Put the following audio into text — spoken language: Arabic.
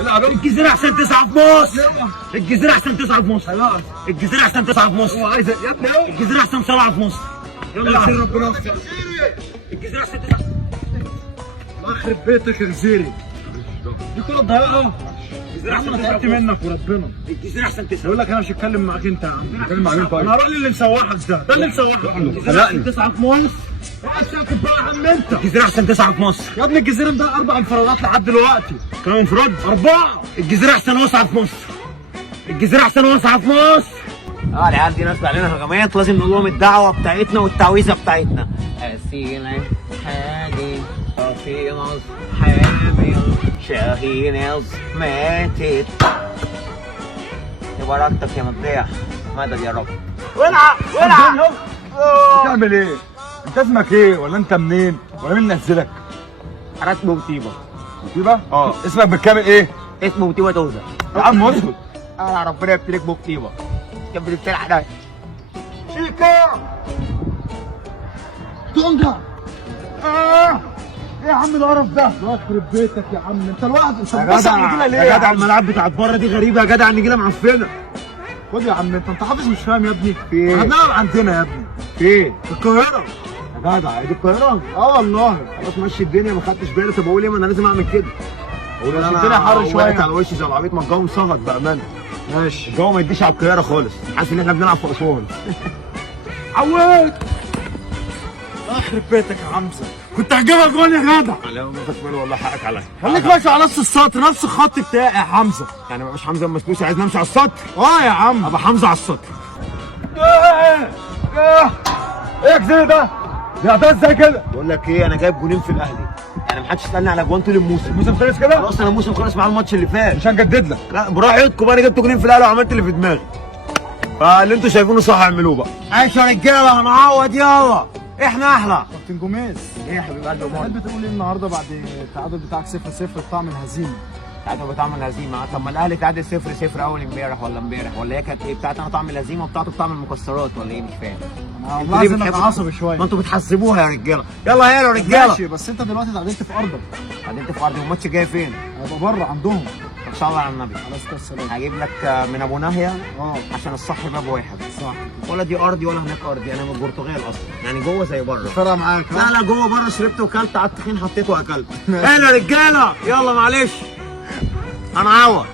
العب الجزيرة احسن 9 في مصر. الجزيرة احسن 9 في مصر. خلاص. الجزيرة احسن 9 في مصر. هو عايز يا ابني اهو. الجزيرة احسن 7 في مصر. يلا العب. يا ربنا يوفقك. الجزيرة احسن 9. الله يخرب بيتك يا غزيري. دي كرة ضيقة. الجزيرة احسن 9 تعبت في مصر. منك وربنا. الجزيرة احسن 9. بقول لك انا مش هتكلم معاك انت يا عم. اتكلم مع مين طيب؟ انا هروح للي مسوحك ده اللي مسوحك. الجزيرة احسن 9 في مصر. ساكت بقى يا عم انت. الجزيرة احسن 9 في مصر. يا ابني الجزيرة ده 4 انفرادات لحد دلوقتي. كم انفراد؟ 4. الجزيرة احسن وسعة في مصر. الجزيرة احسن وسعة في مصر. العيال دي ناس علينا هجمات، لازم نقول لهم الدعوه بتاعتنا والتعويذه بتاعتنا. أسيل حاجي في نص حامل شاهين ماتت. بركتك يا مطيح، مدد يا رب. ولع بتعمل ايه؟ انت اسمك ايه؟ ولا انت منين؟ ولا مين نزلك؟ راتبه بطيبه. بطيبة؟ اسمك بالكامل ايه؟ اسمه بطيبه توزه. يا عم اسكت. ربنا يبتليك بطيبه. كان بتفتح ده. شيكا. تونجا. ايه يا عم القرف ده؟ الله يخرب بيتك يا عم انت لوحدك. انت بتبص على النجيله ليه؟ يا جدع الملاعب بتاعت بره دي غريبة يا جدع، النجيلة معفنة. خد يا عم انت حافظ مش فاهم يا ابني. في ايه؟ احنا بنلعب عندنا يا ابني فين؟ في القاهرة. يا جدع هي دي القاهرة؟ اه والله. خلاص مشي الدنيا، ما خدتش بالي. طب اقول ايه؟ ما انا لازم اعمل كده. اقول بس انا الدنيا حر وقعت شوية. على وشي زي العبيط، ما الجو مصهد بأمانة. ماشي. الجو ما يديش على القاهرة خالص، حاسس ان احنا بنلعب في أسوان. عواد. الله يخرب بيتك يا حمزة. كنت هجيبها جول يا جدع. لا ما خدتش بالي والله، حقك عليا. خليك ماشي على نفس السطر، نفس الخط بتاعي يا حمزة. يعني ما بقاش حمزة المسلوسي عايز نمشي على السطر؟ اه يا عم. ابقى حمزة على السطر. ايه يا كتير ده؟ بيعطيها ازاي كده؟ بقول لك ايه، انا جايب جولين في الاهلي، يعني ما حدش يسالني على جوان طول الموسم. الموسم خلص كده؟ خلاص انا الموسم خلص معاه الماتش اللي فات. مش هنجدد لك. لا براحتكم، انا جبت جولين في الاهلي وعملت اللي في دماغي. فاللي انتوا شايفينه صح اعملوه بقى. عايش يا رجاله، هنعوض يلا. احنا احلى. كابتن جوميز، ايه يا حبيب قلبي؟ تحب تقول ايه النهارده بعد التعادل بتاعك 0-0 بطعم الهزيمه؟ تعادل بطعم الهزيمه. طب ما الاهلي تعادل 0-0 اول امبارح ولا هي كانت ايه؟ بتاعتنا طعم الهزيمه وبتاعته طعم المكسرات ولا ايه؟ مش فاهم. انا انتوا والله ليه عايز انك بتحبوا- عصبي شويه. ما انتوا بتحسبوها يا رجاله. يلا يا رجاله. ماشي بس انت دلوقتي اتعادلت في ارضك. بعدين انت في ارض، والماتش جاي فين؟ هيبقى بره عندهم. طب صلى على النبي. على سكه السلام. هجيب لك من ابو ناهيه اه عشان الصح باب واحد. صح. ولا دي ارضي ولا هناك ارضي، انا من البرتغال اصلا، يعني جوه زي بره. فرق معاك ها؟ لا جوه بره شربت وكلت، على الطحين حطيته واكلت. ايه يا رجاله، يلا معلش هنعوض.